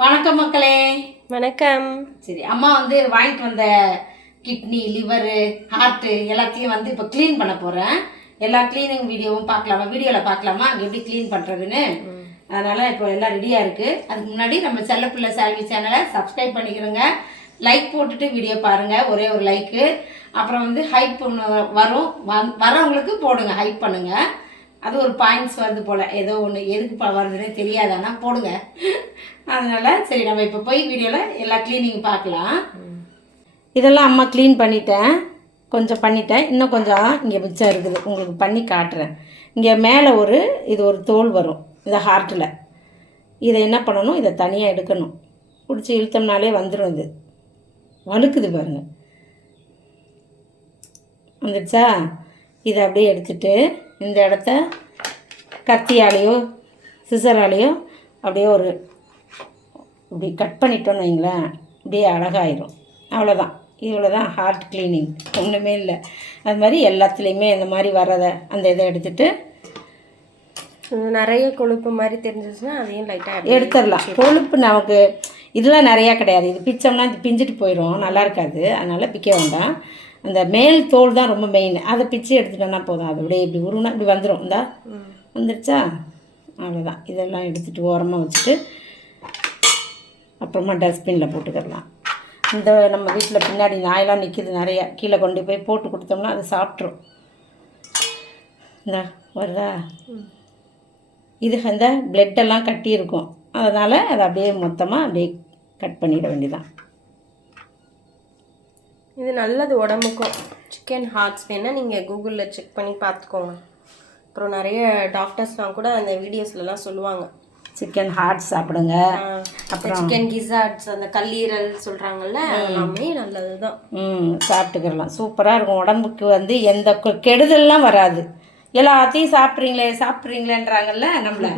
வணக்கம் மக்களே. வணக்கம். சரி, அம்மா வந்து வாங்கிட்டு வந்த கிட்னி, லிவரு, ஹார்ட்டு எல்லாத்தையும் வந்து இப்போ க்ளீன் பண்ண போகிறேன். எல்லா க்ளீனிங் வீடியோவும் பார்க்கலாமா, வீடியோவில் பார்க்கலாமா அங்கே எப்படி க்ளீன் பண்ணுறதுன்னு. அதனால் இப்போ எல்லாம் ரெடியாக இருக்குது. அதுக்கு முன்னாடி நம்ம செல்லப்பிள்ளை சால்வி சேனலை சப்ஸ்கிரைப் பண்ணிக்கிறோங்க. லைக் போட்டுட்டு வீடியோ பாருங்கள், ஒரே ஒரு லைக்கு. அப்புறம் வந்து ஹைப் வரும், வரவங்களுக்கு போடுங்க, ஹைப் பண்ணுங்கள். அது ஒரு பாயிண்ட்ஸ் வருது போல், ஏதோ ஒன்று எதுக்கு வருதுன்னே தெரியாதானா போடுங்க. அதனால் சரி, நம்ம இப்போ போய் வீடியோவில் எல்லா க்ளீனிங் பார்க்கலாம். இதெல்லாம் அம்மா க்ளீன் பண்ணிட்டேன், கொஞ்சம் பண்ணிட்டேன், இன்னும் கொஞ்சம் இங்கே மிச்சம் இருக்குது, உங்களுக்கு பண்ணி காட்டுறேன். இங்கே மேலே இது ஒரு தோல் வரும், இந்த ஹார்ட்டில். இதை என்ன பண்ணணும், இதை தனியாக எடுக்கணும். பிடிச்சி இழுத்தோம்னாலே வந்துடும். இது வழுக்குது பாருங்கள், வந்துடுச்சா? இதை அப்படியே எடுத்துட்டு இந்த இடத்த கத்தியாலேயோ சிசராலேயோ அப்படியே இப்படி கட் பண்ணிட்டோன்னு வைங்களேன், அப்படியே அழகாயிரும். அவ்வளோதான், இவ்வளோ தான் ஹார்ட் க்ளீனிங், ஒன்றுமே இல்லை. அது மாதிரி எல்லாத்துலேயுமே இந்த மாதிரி வர்றதை அந்த இதை எடுத்துகிட்டு நிறைய கொழுப்பு மாதிரி தெரிஞ்சிச்சுன்னா அதையும் லைட்டாக எடுத்துடலாம். கொழுப்பு நமக்கு இதெல்லாம் நிறையா கிடையாது, இது பிச்சோம்னா இது பிஞ்சிட்டு போயிடும், நல்லா இருக்காது. அதனால் பிக்க வேண்டாம். அந்த மேல் தோல் தான் ரொம்ப மெயின், அதை பிச்சு எடுத்துட்டோன்னா போதும். அது அப்படியே இப்படி உருவனா இப்படி வந்துடும். இந்தா வந்துடுச்சா? அவ்வளோதான். இதெல்லாம் எடுத்துகிட்டு ஓரமாக வச்சுட்டு அப்புறமா டஸ்ட்பினில் போட்டுக்கிடலாம். இந்த நம்ம வீட்டில் பின்னாடி நாயெல்லாம் நிற்கிது நிறையா, கீழே கொண்டு போய் போட்டு கொடுத்தோம்னா அது சாப்பிட்ரும். இந்த வருதா? இது இந்த பிளட்டெல்லாம் கட்டி இருக்கும், அதனால் அதை அப்படியே மொத்தமாக அப்படியே கட் பண்ணிட வேண்டியதான். இது நல்லது உடம்புக்கும். சிக்கன் ஹார்ட்ஸ் வேணால் நீங்கள் கூகுளில் செக் பண்ணி பார்த்துக்கோங்க. அப்புறம் நிறைய டாக்டர்ஸ்லாம் கூட அந்த வீடியோஸ்லலாம் சொல்லுவாங்க, சிக்கன் ஹார்ட்ஸ் சாப்பிடுங்க. அப்புறம் சிக்கன் கிசார்ட்ஸ், அந்த கல்லீரல் சொல்கிறாங்கல்ல, எல்லாமே நல்லது தான். சாப்பிட்டுக்கிறலாம், சூப்பராக இருக்கும். உடம்புக்கு வந்து எந்த கெடுதல்லாம் வராது. எல்லாத்தையும் சாப்பிட்றீங்களேன்றாங்கல்ல நம்மளை.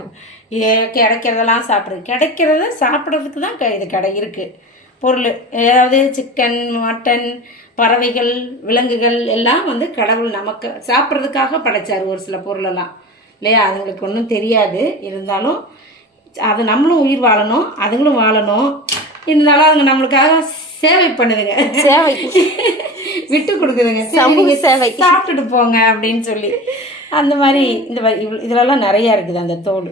கிடைக்கிறதெல்லாம் கிடைக்கிறத சாப்பிட்றதுக்கு தான் இது இருக்குது பொருள். ஏதாவது சிக்கன், மட்டன், பறவைகள், விலங்குகள் எல்லாம் வந்து கடவுள் நமக்கு சாப்பிட்றதுக்காக படைச்சார் ஒரு சில பொருளெல்லாம், இல்லையா? அதுங்களுக்கு ஒன்றும் தெரியாது, இருந்தாலும் அது நம்மளும் உயிர் வாழணும், அதுங்களும் வாழணும். இருந்தாலும் அதுங்க நம்மளுக்காக சேவை பண்ணுதுங்க, சேவை விட்டு கொடுக்குதுங்க, சமூக சேவை, சாப்பிட்டுட்டு போங்க அப்படின்னு சொல்லி. அந்த மாதிரி இதிலெல்லாம் நிறையா இருக்குது. அந்த தோல்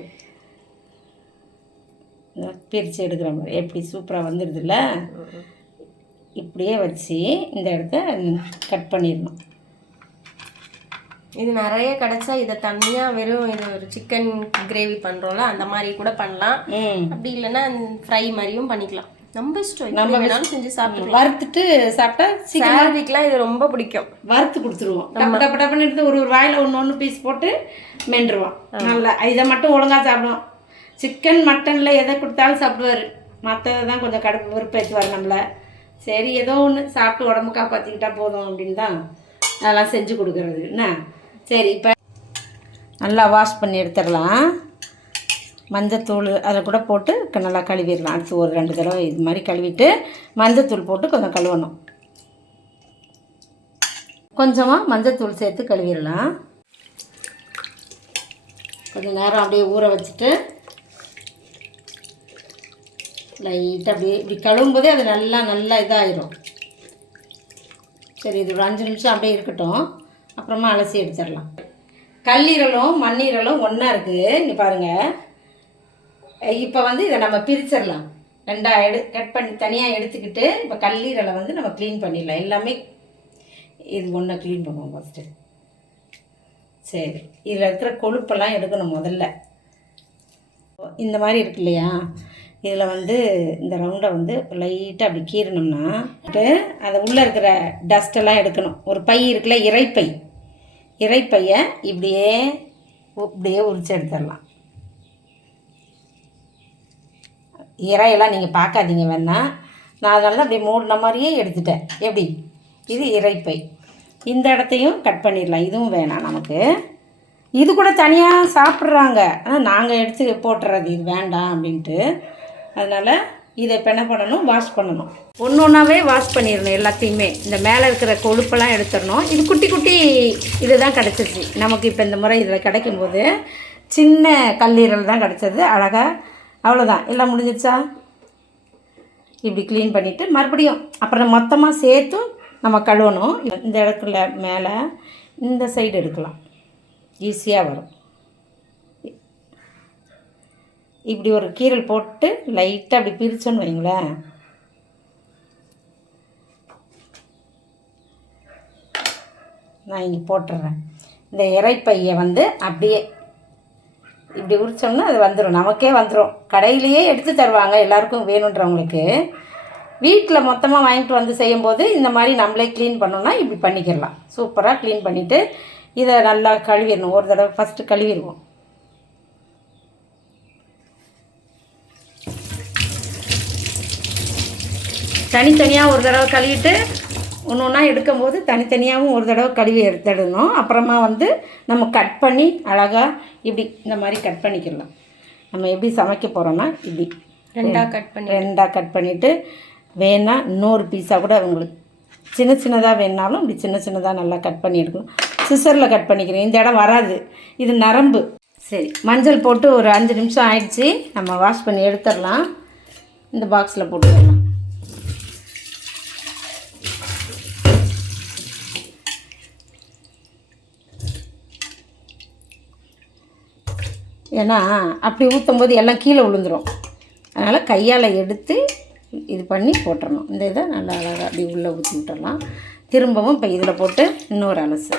பிரித்து எடுக்கிற மாதிரி எப்படி சூப்பராக வந்துடுதுல்ல. இப்படியே வச்சு இந்த இடத்த கட் பண்ணிடணும். இது நிறைய கிடச்சா இதை தனியாக வெறும் இது ஒரு சிக்கன் கிரேவி பண்ணுறோம்ல, அந்த மாதிரி கூட பண்ணலாம். அப்படி இல்லைன்னா ஃப்ரை மாதிரியும் பண்ணிக்கலாம். நம்ம இஷ்டம், நம்ம வேணாலும் செஞ்சு சாப்பிடலாம். வறுத்துட்டு சாப்பிட்டா சால்விக்கெலாம் இது ரொம்ப பிடிக்கும். வறுத்து கொடுத்துருவோம், டப்பு டப்புன்னு எடுத்து ஒரு வாயில் ஒன்று பீஸ் போட்டு மென்றுவோம். நல்லா இதை மட்டும் ஒழுங்காக சாப்பிடுவோம். சிக்கன் மட்டனில் எதை கொடுத்தாலும் சாப்பிடுவார், மற்றதை தான் கொஞ்சம் கடுப்பு விருப்பேற்றுவார் நம்மளை. சரி, ஏதோ ஒன்று சாப்பிட்டு உடம்பு காப்பாற்றிக்கிட்டா போதும் அப்படின்னு தான் அதெல்லாம் செஞ்சு கொடுக்குறது என்ன. சரி, இப்போ நல்லா வாஷ் பண்ணி எடுத்துடலாம். மஞ்சத்தூள் அதில் கூட போட்டு நல்லா கழுவிடலாம். அடுத்து ஒரு 2 தடவை இது மாதிரி கழுவிட்டு மஞ்சத்தூள் போட்டு கொஞ்சம் கழுவணும். கொஞ்சமாக மஞ்சத்தூள் சேர்த்து கழுவிடலாம். கொஞ்சம் நேரம் அப்படியே ஊற வச்சுட்டு லைட்டாக அப்படியே இப்படி கழுவும் போதே அது நல்லா இதாகிடும். சரி, இது ஒரு 5 நிமிஷம் அப்படியே இருக்கட்டும், அப்புறமா அலசி எடுத்துடலாம். கல்லீரலும் மண்ணீரலும் ஒன்றா இருக்குது, இங்கே பாருங்கள். இப்போ வந்து இதை நம்ம பிரிச்சிடலாம். 2 கட் பண்ணி தனியாக எடுத்துக்கிட்டு இப்போ கல்லீரலை வந்து நம்ம க்ளீன் பண்ணிடலாம். எல்லாமே இது ஒன்றை க்ளீன் பண்ணுவோம் ஃபஸ்ட்டு. சரி, இதில் இருக்கிற கொழுப்பெல்லாம் எடுக்கணும் முதல்ல. இந்த மாதிரி இருக்கு இல்லையா, இதில் வந்து இந்த ரவுண்டை வந்து லைட்டாக அப்படி கீறணும்னா அதை உள்ளே இருக்கிற டஸ்ட்டெல்லாம் எடுக்கணும். ஒரு பை இருக்குல்ல, இறைப்பையை இப்படியே உரிச்சு எடுத்துடலாம். இறையெல்லாம் நீங்கள் பார்க்காதீங்க வேணா, நான் அதனால தான் அப்படியே மூடின மாதிரியே எடுத்துட்டேன். எப்படி, இது இறைப்பை. இந்த இடத்தையும் கட் பண்ணிடலாம், இதுவும் வேணாம் நமக்கு. இது கூட தனியாக சாப்பிட்றாங்க, ஆனால் நாங்கள் எடுத்து போட்டுறது இது வேண்டாம் அப்படின்ட்டு. அதனால் இதை இப்போ என்ன பண்ணணும், வாஷ் பண்ணணும். ஒன்றாவே வாஷ் பண்ணிடணும் எல்லாத்தையுமே. இந்த மேலே இருக்கிற கொழுப்பெல்லாம் எடுத்துடணும். இது குட்டி குட்டி இதுதான் கிடச்சிச்சு நமக்கு. இப்போ இந்த முறை இதில் கிடைக்கும்போது சின்ன கல்லீரல் தான் கிடச்சது. அழகாக அவ்வளோதான், எல்லாம் முடிஞ்சிடுச்சா? இப்படி க்ளீன் பண்ணிவிட்டு மறுபடியும் அப்புறம் மொத்தமாக சேர்த்து நம்ம கழுவணும். இந்த இடத்துல மேலே இந்த சைடு எடுக்கலாம், ஈஸியாக வரும். இப்படி ஒரு கீரல் போட்டு லைட்டாக அப்படி பிரித்தோன்னு வைங்களேன், நான் இங்கே போட்டுடுறேன். இந்த இறைப்பையை வந்து அப்படியே இப்படி உரிச்சோம்னா அது வந்துடும், நமக்கே வந்துடும். கடையிலேயே எடுத்து தருவாங்க எல்லாருக்கும் வேணுன்றவங்களுக்கு. வீட்டில் மொத்தமாக வாங்கிட்டு வந்து செய்யும்போது இந்த மாதிரி நம்மளே க்ளீன் பண்ணோன்னா இப்படி பண்ணிக்கிடலாம். சூப்பராக க்ளீன் பண்ணிவிட்டு இதை நல்லா கழுவிடணும். ஒரு தடவை ஃபஸ்ட்டு கழுவிடுவோம். தனித்தனியாக ஒரு தடவை கழுவிட்டு ஒன்று ஒன்றா எடுக்கும்போது தனித்தனியாகவும் ஒரு தடவை கழுவி எடுத்துடணும். அப்புறமா வந்து நம்ம கட் பண்ணி அழகாக இப்படி இந்த மாதிரி கட் பண்ணிக்கிடலாம். நம்ம எப்படி சமைக்க போகிறோன்னா இப்படி ரெண்டாக கட் பண்ணிவிட்டு வேணால் இன்னொரு பீஸாக கூட உங்களுக்கு சின்னதாக வேணாலும் இப்படி சின்னதாக நல்லா கட் பண்ணி எடுக்கணும். சிசரில் கட் பண்ணிக்கிறேன், இந்த இடம் வராது, இது நரம்பு. சரி, மஞ்சள் போட்டு ஒரு 5 நிமிஷம் ஆயிடுச்சு. நம்ம வாஷ் பண்ணி எடுத்துடலாம். இந்த பாக்ஸில் போட்டுக்கலாம். ஏன்னா அப்படி ஊற்றும் போது எல்லாம் கீழே விழுந்துடும். அதனால் கையால் எடுத்து இது பண்ணி போட்டுடணும். இந்த இதை நல்லா அழகாக அப்படி உள்ளே ஊற்றி விட்டுடலாம். திரும்பவும் இப்போ இதில் போட்டு இன்னொரு அலசு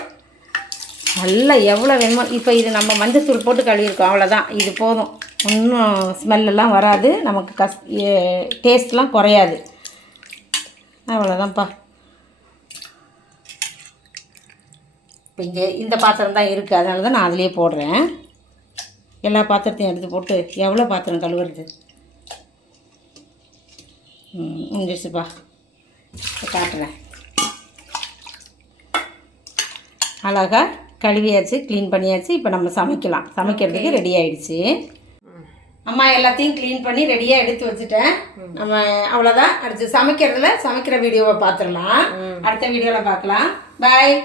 நல்லா எவ்வளோ வேணுமோ. இப்போ இது நம்ம மஞ்சத்தூள் போட்டு கழுவிருக்கோம், அவ்வளோதான். இது போதும், இன்னும் ஸ்மெல்லாம் வராது, நமக்கு டேஸ்ட்லாம் குறையாது. அவ்வளோதான்ப்பா. இப்போ இங்கே இந்த பாத்திரம் தான் இருக்குது, அதனால தான் நான் அதிலே போடுறேன். எல்லா பாத்திரத்தையும் எடுத்து போட்டு எவ்வளோ பாத்திரம் கழுவுறது முடிஞ்சிச்சுப்பா. காட்டுறேன். அழகாக கழுவியாச்சு, க்ளீன் பண்ணியாச்சு. இப்போ நம்ம சமைக்கலாம். சமைக்கிறதுக்கு ரெடி ஆகிடுச்சு. அம்மா எல்லாத்தையும் க்ளீன் பண்ணி ரெடியாக எடுத்து வச்சுட்டேன். நம்ம அவ்வளோதான். அடுத்து சமைக்கிற வீடியோவை பார்த்துடலாம். அடுத்த வீடியோவில் பார்க்கலாம். பாய்.